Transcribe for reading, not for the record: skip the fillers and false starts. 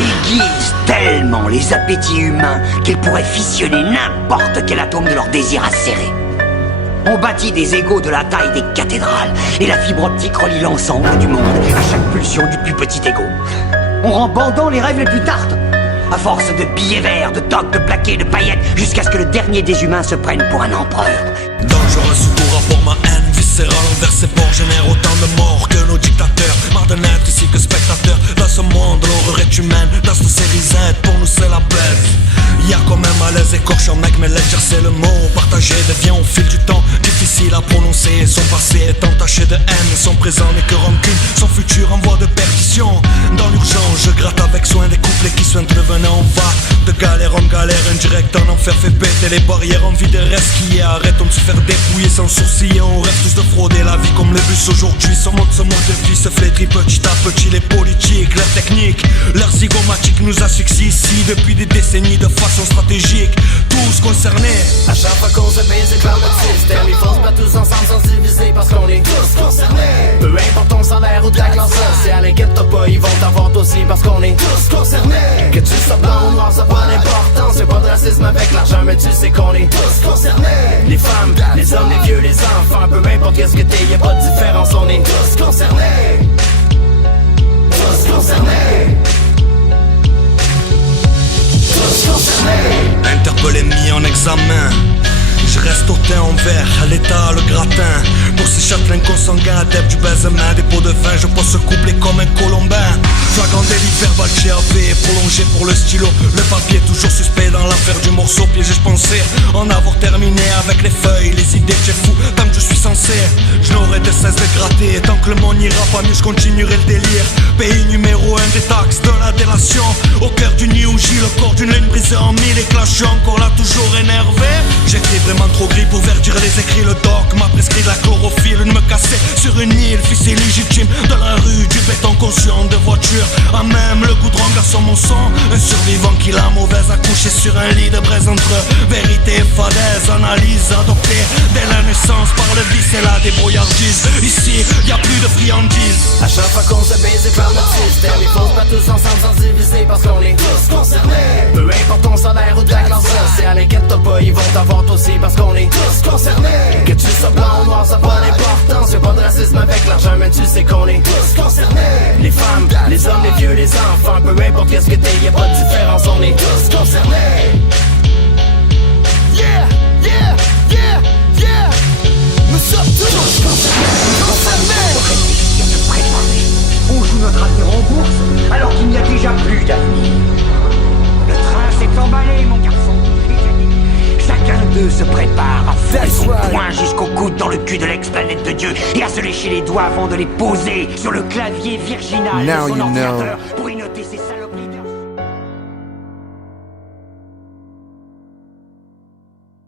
aiguisent tellement les appétits humains qu'ils pourraient fissionner n'importe quel atome de leur désir acéré. On bâtit des égos de la taille des cathédrales, et la fibre optique relie l'ensemble du monde à chaque pulsion du plus petit égo. On rend bandant les rêves les plus tartes, à force de billets verts, de toques, de plaquets, de paillettes, jusqu'à ce que le dernier des humains se prenne pour un empereur. Dangereux sous tout rapport, ma haine viscérale envers ces bords génère autant de morts que nos dictateurs. Marre de n'être ici que spectateurs. Dans ce monde, l'horreur est humaine. Dans cette série Z, pour nous c'est la baisse. Y'a quand même à l'aise écorché, mec, mais ledger c'est le mot. Partager devient au fil du temps difficile à prononcer. Son passé est entaché de haine, son présent n'est que rancune, son futur en voie de perdition. Dans l'urgence, je gratte avec soin des couplets qui sont devenus en va. De galère en galère, indirect en enfer fait péter les barrières. Envie de resquiller, arrêtons de se faire dépouiller sans sourciller. On rêve tous de frauder la vie comme les bus aujourd'hui. Ce mode de vie se flétrit petit à petit. Les politiques, leurs techniques, leurs zygomatiques nous asphyxient ici depuis des décennies de façon stratégique. Tous concernés. À chaque fois qu'on se baise par notre système, il faut se battre tous ensemble sans diviser parce qu'on est tous concernés. Peu importe ton salaire ou ta classe sociale, inquiète-toi pas, ils vont t'avoir aussi parce qu'on est tous concernés. Que tu sois blanc ou noir, ça n'a pas d'importance. Y'a pas de racisme avec l'argent, mais tu sais qu'on est tous concernés. Les femmes, les hommes, les vieux, les enfants, peu importe qu'est-ce que t'es, y'a pas de différence, on est tous concernés. Tous concernés. Tous concernés. Interpellé, mis en examen. Je reste hautain en verre, à l'état le gratin. Pour ces châtelains consanguins, adeptes du baiser-main, des pots de vin, je pose ce couplet comme un colombin. Flagrant délit verbal, GAV, prolongé pour le stylo. Le papier toujours suspect dans l'affaire du morceau piégé. Je pensais en avoir terminé avec les feuilles, les idées que j'ai fou, tant que je suis censé. Je n'aurai de cesse de gratter, tant que le monde n'ira pas mieux, je continuerai le délire. Pays numéro 1 des taxes, de la délation. Au cœur du nid où gît le corps d'une laine brisée en mille éclats. Je suis encore là, toujours énervé. J'écris vraiment trop gris pour verdir les écrits. Le doc m'a prescrit de la chlorophylle. De me casser sur une île, fils illégitime de la rue, du béton conscient de voiture. À même le goudron garçon mon sang. Un survivant qui la mauvaise accouché sur un lit de braise entre vérité et fadaise. Analyse adoptée dès la naissance par le vice et la débrouillardise. Ici, y a plus de friandises. À chaque fois qu'on se baise par notre système, il faut se battre tous ensemble sans diviser parce qu'on est tous concernés. Peu importe ton salaire ou ta classe sociale, inquiète-toi pas, ils vont t'avoir aussi parce qu'on est tous concernés. Que tu sois blanc ou noir, ça n'a pas d'importance. Y'a pas de racisme avec l'argent, mais tu sais qu'on est tous concernés. Les femmes, les hommes, les vieux, les enfants, peu importe qu'est-ce que t'es, y'a pas de différence, on est tous concernés. Yeah, yeah, yeah, yeah. Nous sommes tous concernés. Faut réfléchir, se préparer. On joue notre avenir en bourse alors qu'il n'y a déjà plus d'avenir. Le train s'est emballé, mon garçon. Chacun d'eux se prépare à faire son poing jusqu'au coude dans le cul de l'ex-planète de Dieu et à se lécher les doigts avant de les poser sur le clavier virginal de son ordinateur pour y noter ses saloperies.